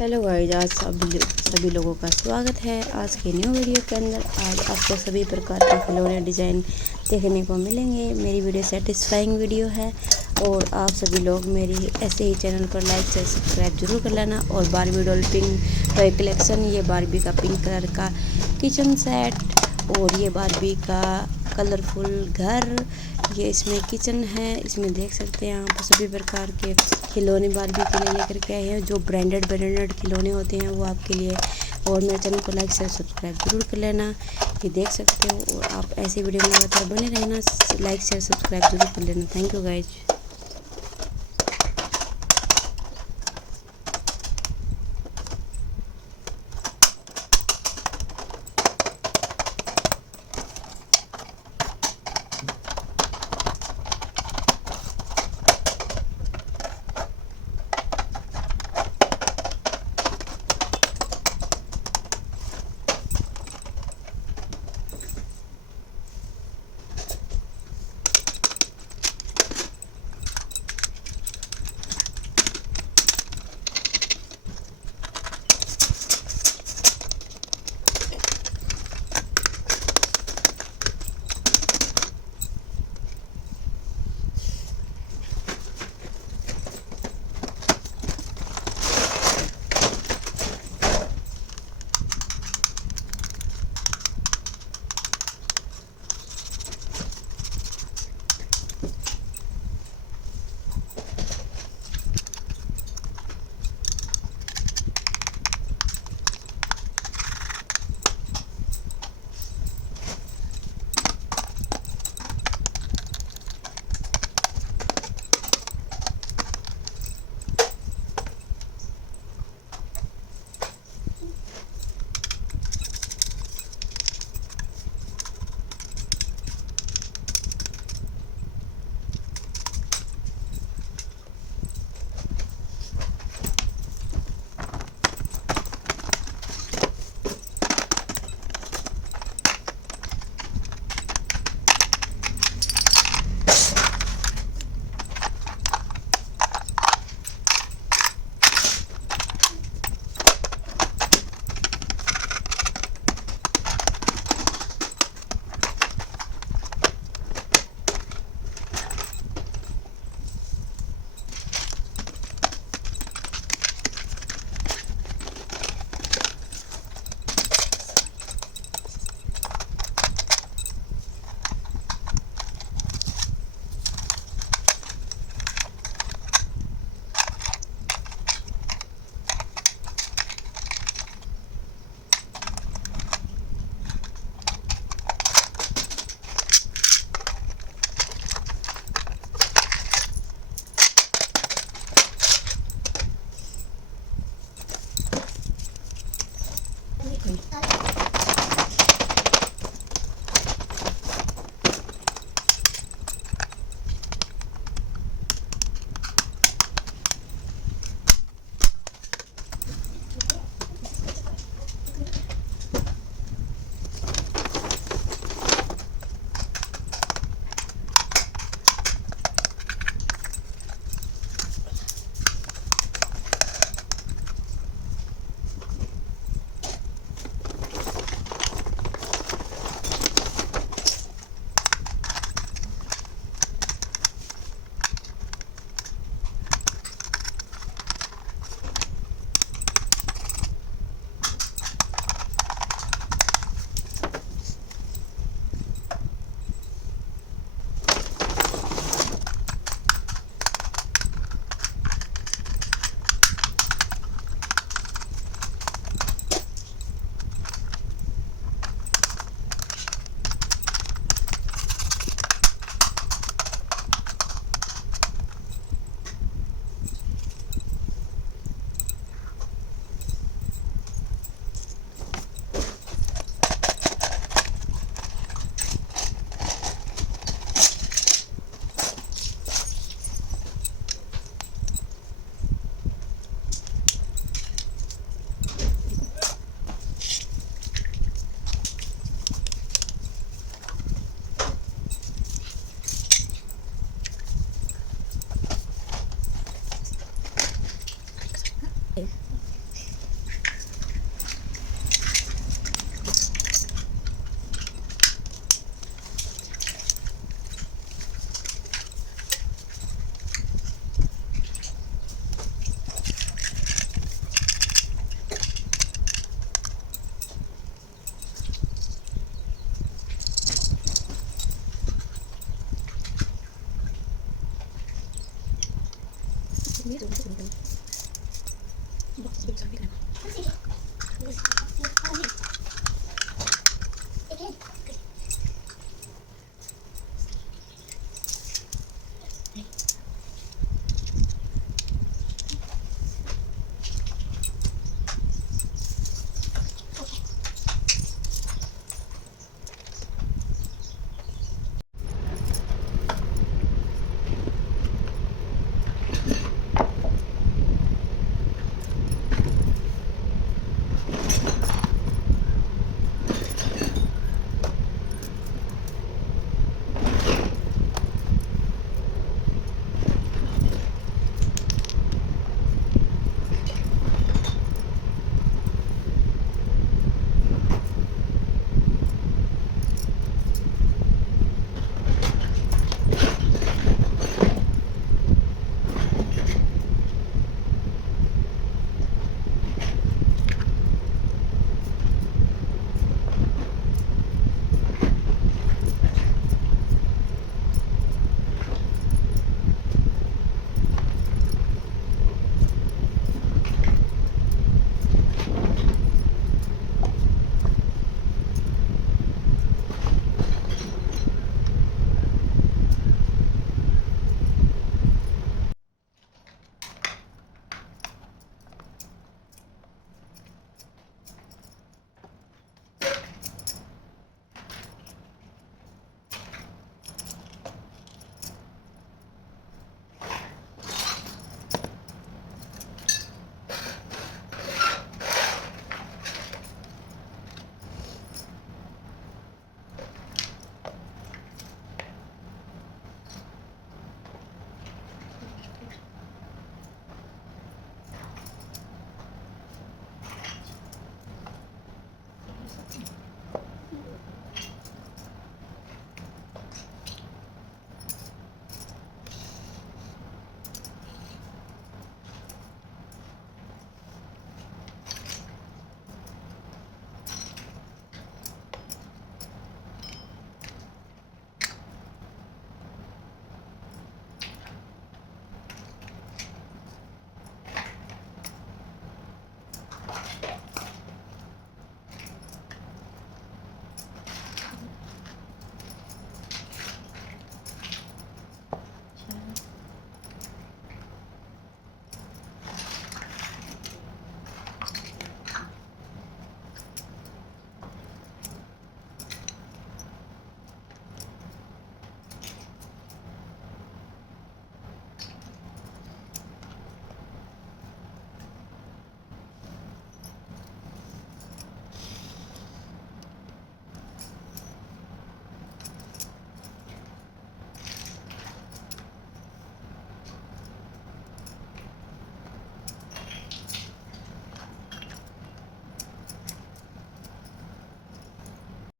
Hello guys, आज सभी लोगों का स्वागत है आज के न्यू वीडियो के अंदर। आज आपको सभी प्रकार के खिलौने डिज़ाइन देखने को मिलेंगे। मेरी वीडियो सेटिस्फाइंग वीडियो है और आप सभी लोग मेरी ऐसे ही चैनल पर लाइक से सब्सक्राइब जरूर कर लेना। और Barbie doll pink toy collection, ये बारबी का पिंक कलर का किचन सेट और ये बारबी का कलरफुल घर, ये इसमें किचन है। इसमें देख सकते हैं आप सभी प्रकार के खिलौने बारबी के लिए लेकर के आए हैं। जो ब्रांडेड खिलौने होते हैं वो आपके लिए। और मेरे चैनल को लाइक शेयर सब्सक्राइब जरूर कर लेना, ये देख सकते हो। और आप ऐसी वीडियो में लगातार बने रहना, लाइक शेयर सब्सक्राइब जरूर कर लेना। Thank you guys.